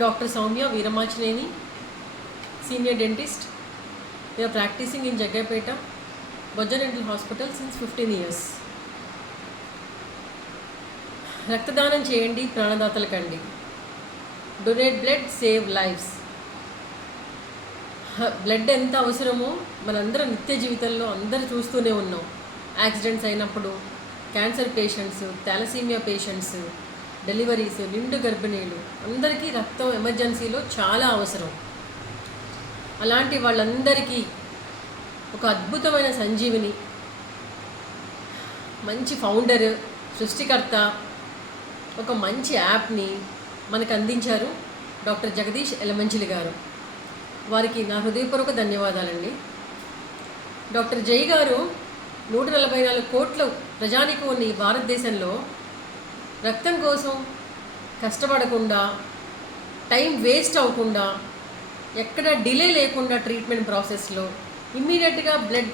Dr. Soumya Veeramachineni, Senior Dentist. We are practicing in Jagapeta, Bajja Dental Hospital since 15 years. రక్తదానం చేయండి, ప్రాణదాతలకండి. Donate blood, save lives. Blood ఎంత అవసరమో మనందరం నిత్య జీవితంలో అందరూ చూస్తూనే ఉన్నాం. యాక్సిడెంట్స్ అయినప్పుడు, cancer patients, thalassaemia patients, deliveries, నిండు గర్భిణీలు అందరికీ రక్తం ఎమర్జెన్సీలో చాలా అవసరం. అలాంటి వాళ్ళందరికీ ఒక అద్భుతమైన సంజీవిని, మంచి ఫౌండర్, సృష్టికర్త, ఒక మంచి యాప్ని మనకు అందించారు డాక్టర్ జగదీష్ ఎలమంచిలి గారు. వారికి నా హృదయపూర్వక ధన్యవాదాలండి. డాక్టర్ జై గారు 144 కోట్ల ప్రజానికం ఉన్న ఈ భారతదేశంలో రక్తం కోసం కష్టపడకుండా, టైం వేస్ట్ అవ్వకుండా, ఎక్కడ డిలే లేకుండా ట్రీట్మెంట్ ప్రాసెస్లో ఇమ్మీడియట్గా బ్లడ్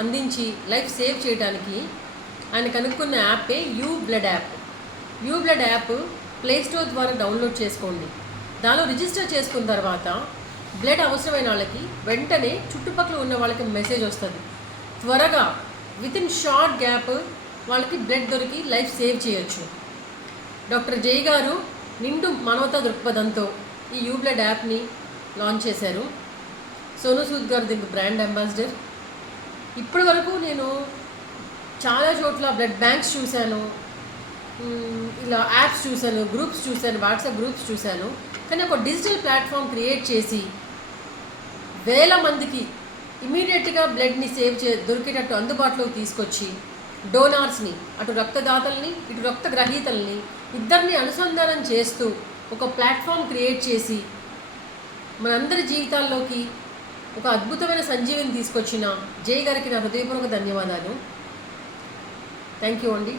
అందించి లైఫ్ సేవ్ చేయడానికి ఆయన కనుక్కున్న యాపే you blood app. You blood app play store ద్వారా డౌన్లోడ్ చేసుకోండి. దానిలో రిజిస్టర్ చేసుకున్న తర్వాత బ్లడ్ అవసరమైన వాళ్ళకి వెంటనే చుట్టుపక్కల ఉన్న వాళ్ళకి మెసేజ్ వస్తుంది. త్వరగా వితిన్ షార్ట్ గ్యాప్ వాళ్ళకి బ్లడ్ దొరికి లైఫ్ సేవ్ చేయొచ్చు. డాక్టర్ జై గారు నిండు మానవతా దృక్పథంతో ఈ యూ బ్లడ్ యాప్ని లాంచ్ చేశారు. సోను సూద్ గారు దీనికి బ్రాండ్ అంబాసిడర్. ఇప్పటి వరకు నేను చాలా చోట్ల బ్లడ్ బ్యాంక్స్ చూశాను, ఇలా యాప్స్ చూశాను, గ్రూప్స్ చూశాను, వాట్సాప్ గ్రూప్స్ చూశాను. కానీ ఒక డిజిటల్ ప్లాట్ఫామ్ క్రియేట్ చేసి వేల మందికి ఇమీడియట్గా బ్లడ్ని దొరికేటట్టు అందుబాటులోకి తీసుకొచ్చి డోనార్స్ని, అటు రక్తదాతల్ని ఇటు రక్త గ్రహీతల్ని ఇద్దరిని అనుసంధానం చేస్తూ ఒక ప్లాట్ఫామ్ క్రియేట్ చేసి మనందరి జీవితాల్లోకి ఒక అద్భుతమైన సంజీవిని తీసుకొచ్చిన జై గారికి నా హృదయపూర్వక ధన్యవాదాలు. థ్యాంక్ యూ అండి.